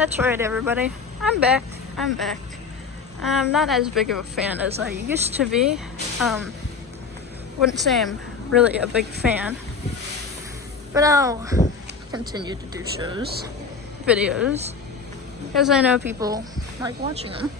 That's right, everybody. I'm back. I'm not as big of a fan as I used to be. Wouldn't say I'm really a big fan, but I'll continue to do videos, because I know people like watching them.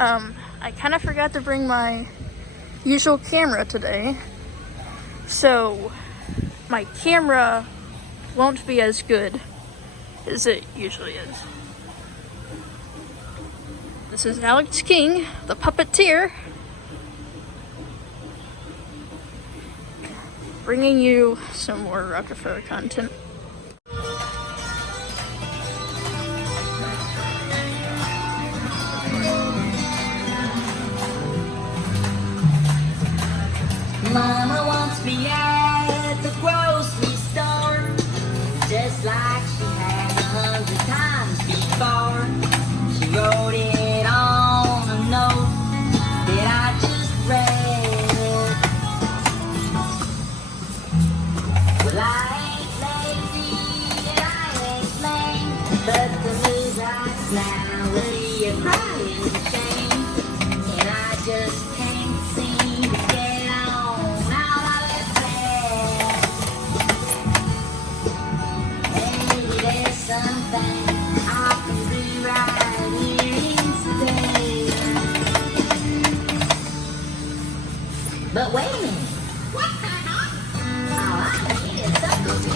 I kind of forgot to bring my usual camera today, so my camera won't be as good as it usually is. This is Alex King, the puppeteer, bringing you some more Rockefeller content. Mama wants me at the grocery store, just like she had 100 times before. She wrote it on a note that I just read. Well, I ain't lazy and I ain't lame, but the news right now really a crying shame, and I just can't seem to get on out of this bed. Maybe there's something I can do right here instead. But wait a minute. What the hell? Oh, I think it's something.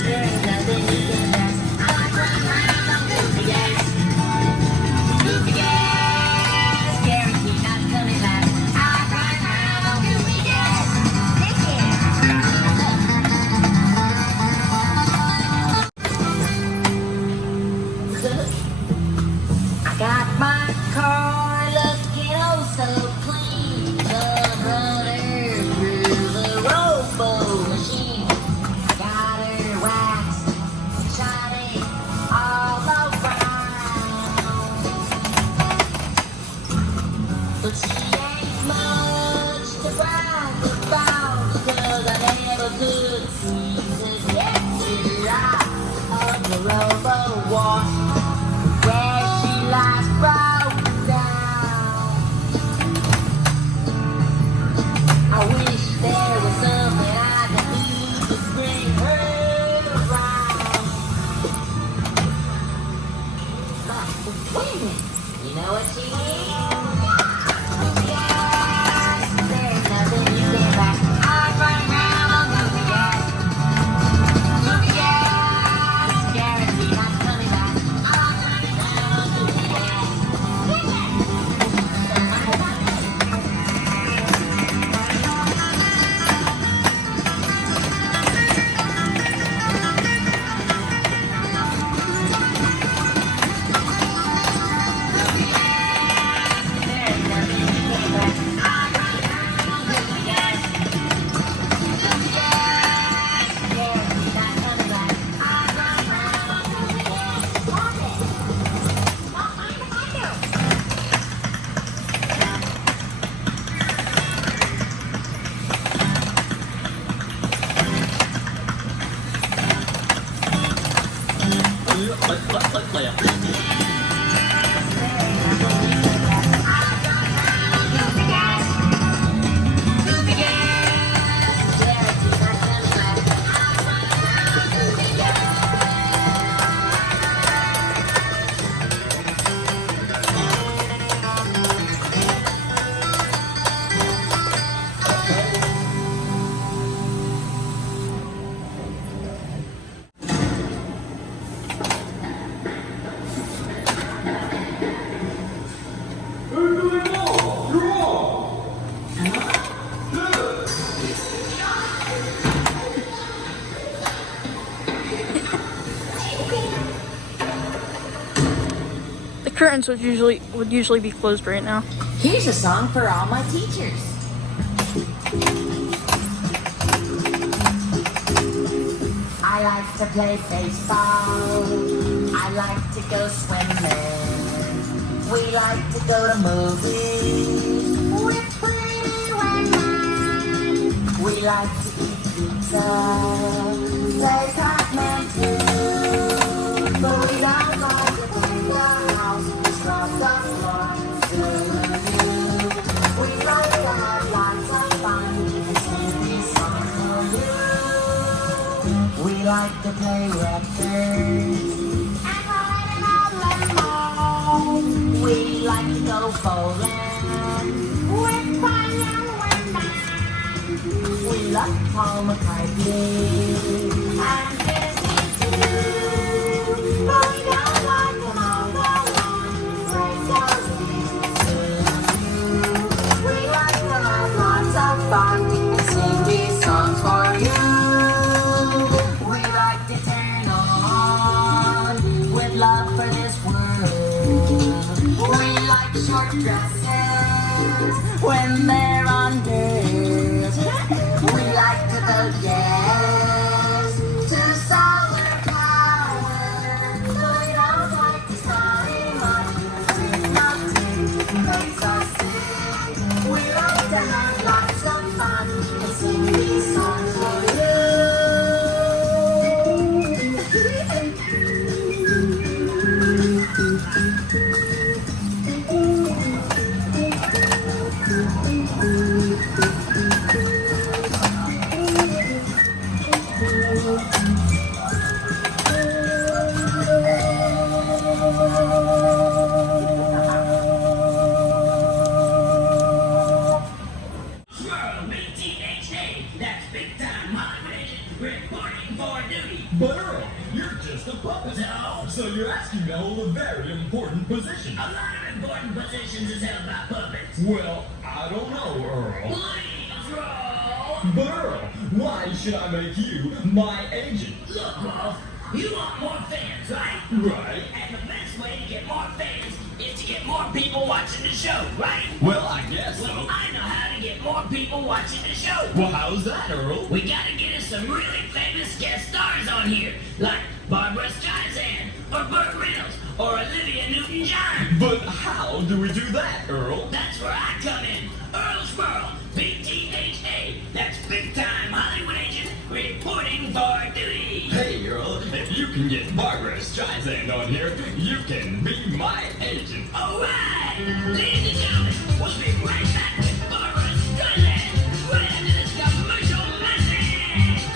There's nothing you can ask. I like running around on goofy gas. Goofy gas. Guaranteed not coming back. I like running around on goofy gas. Look, I got my car looking oh so clean. The runner through the robo machine. Got her waxed, shining all around. But she ain't much to brag about, 'cause I never could seem to get her out of the robo wash, where she lies broke down. I wish there was something I could do to bring her around. But wait a minute, you know what she needs? Yes, there's nothing you can back. I'm running around on goofy gas. Goofy gas, guaranteed not coming back. I'm running around on goofy gas. There's nothing you can back. I'm running around on goofy gas. Goofy gas, guaranteed not coming back. I'm running around on goofy gas. Stop it. Don't mind if I do. The curtains would usually be closed right now. Here's a song for all my teachers. I like to play baseball. I like to go swimming. We like to go to movies with pretty women. We like to eat pizza, play Pac-Man too. like to play records. And rolling on lemon. We like to go bowling. With fun and women. We love Paul McCartney. And Disney too. But we don't like them all the long. Break down too. We like to have lots of fun and sing these songs for you. We like to turn on with love for this world. We like short dresses when they're on girls. We like to vote yes to solar power. We don't like to study much. We not to makes us sick. We like to have lots of fun and sing these songs for you. That's big time Hollywood reporting for duty. But Earl, you're just a puppet. No. So you're asking to hold a very important position. A lot of important positions is held by puppets. Well, I don't know, Earl. Please roll. But Earl, why should I make you my agent? Look, Wolf, you want more fans, right? Right. And the best way to get more fans is to get more people watching the show, right? Well, I guess Well, so. I know how to get more people watching the show. Well, how's that, Earl? We gotta get us some really famous guest stars on here, like Barbara Streisand, or Burt Reynolds, or Olivia Newton-John. But how do we do that, Earl? That's where I come in. Earl Squirrel, BTHA. That's big time Hollywood agent reporting for duty. Hey, Earl, if you can get Barbara Streisand on here, you can be my agent. All right, ladies and gentlemen, we'll be right back with Barbara Streisand right after this commercial message.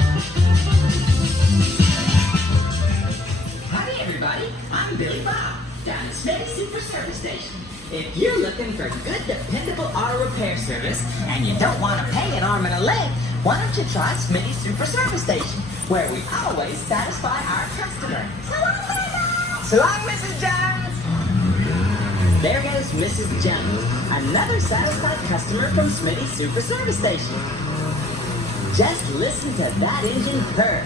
Howdy everybody, I'm Billy Bob, down at Smitty Super Service Station. If you're looking for good, dependable auto repair service and you don't want to pay an arm and a leg, why don't you try Smitty Super Service Station, where we always satisfy our customer. So long, Mrs. Jones! There goes Mrs. Jones, another satisfied customer from Smitty Super Service Station. Just listen to that engine purr.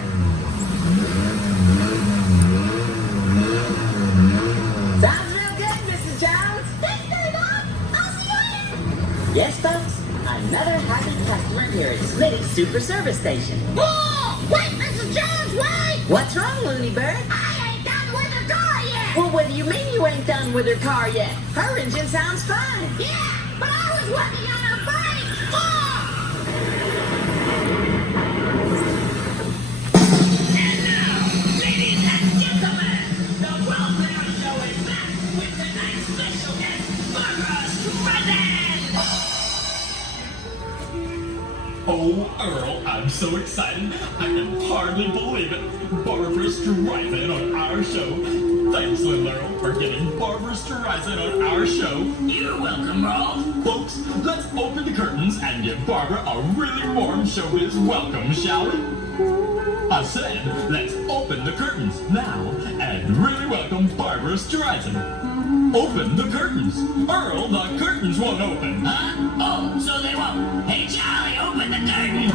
Sounds real good, Mrs. Jones. Thanks, Billy Bob. I'll see you later. Yes, folks, another happy customer here at Smitty Super Service Station. Whoa! Wait, Mrs. Jones, wait! What's wrong, Looney Bird? I ain't done with the car yet. Well, what do you mean you ain't done with her car yet? Her engine sounds fine. Yeah, but I was working on her brakes. And now, ladies and gentlemen, the Welfare Show is back with tonight's special guest, Barbara Streisand. Oh, Earl, I'm so excited. I can hardly believe it. Barbara Streisand on our show. Thanks, Little Earl, for getting Barbara Streisand on our show. You're welcome, Rolf. Folks, let's open the curtains and give Barbara a really warm showbiz welcome, shall we? I said, let's open the curtains now and really welcome Barbara Streisand. Open the curtains. Earl, the curtains won't open. Huh? Oh, so they won't. Hey, Charlie, open the curtains.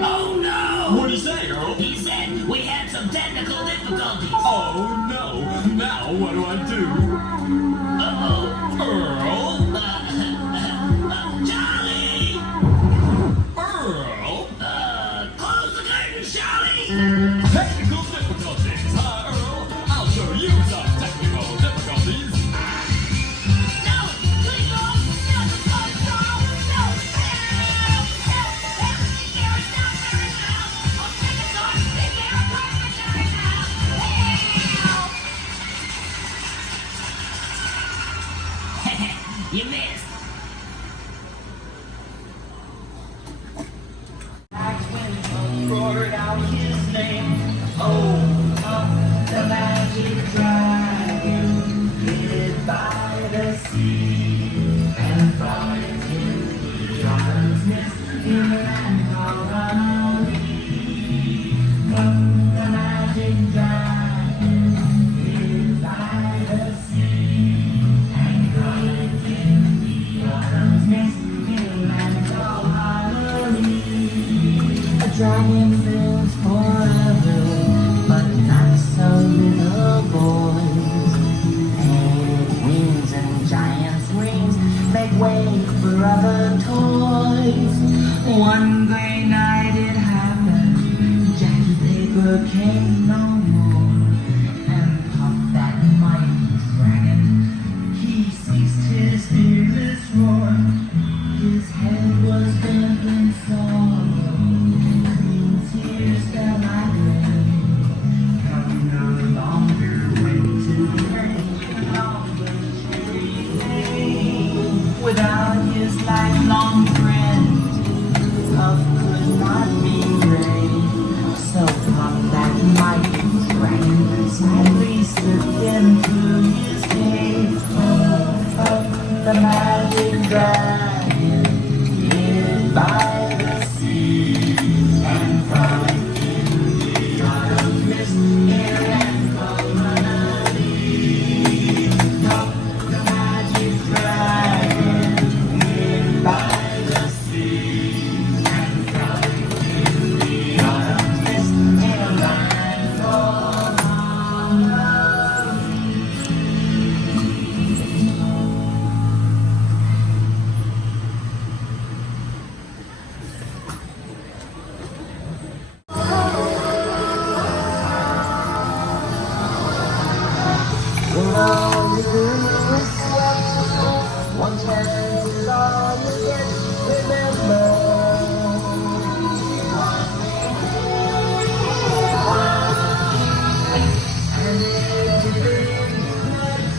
Oh, no. What'd he say, Earl? He said we had some technical difficulties. Oh, no. Now what do I do? Uh-oh. Earl? Charlie! Earl? Close the curtains, Charlie! Technical difficulties. Earl, I'll show you some technical difficulties. No! Please, no! No! No! No! No! Help! Help! Help! There is not very now! I'll take it on! Is there a car right now? Help! dragon lives forever, but not so little boys. Painted wings and giant's wings make way for other toys. One gray night it happened, Jackie Paper came no more, and Puff, that mighty dragon, he ceased his fearless roar. His head was bent in sorrow, clean tears fell like rain. Come no longer went to hang along the cherry lane. Without his lifelong friend, Puff could not be brave. So Puff, that mighty dragon, sadly slipped into his cave. Oh, Puff, the magic dragon, hid by the sea, and frolic in the autumn mist, air and colony. Puff, the magic dragon, hid by the sea, and frolic in the autumn mist, air and colony. One chance is all you get, remember. And if you didn't connect,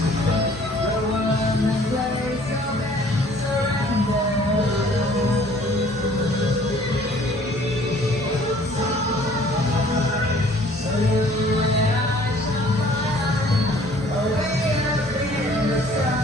the one that plays your best surrender. So you and I shall find a way up in the sun.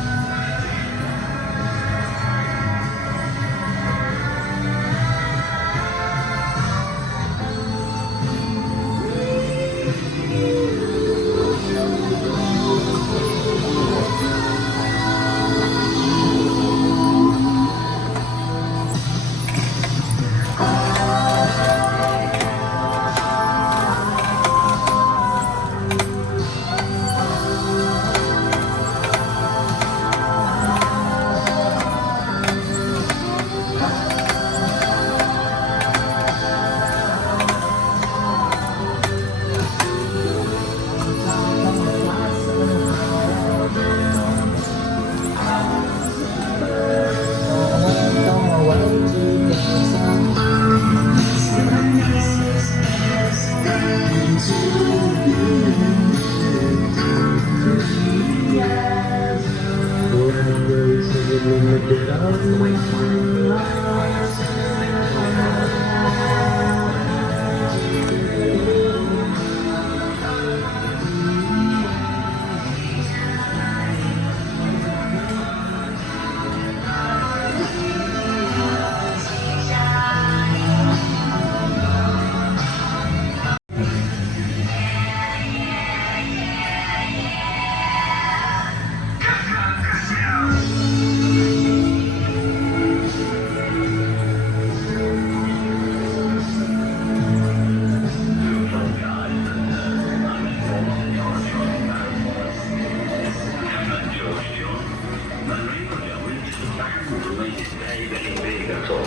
Very, very, very control.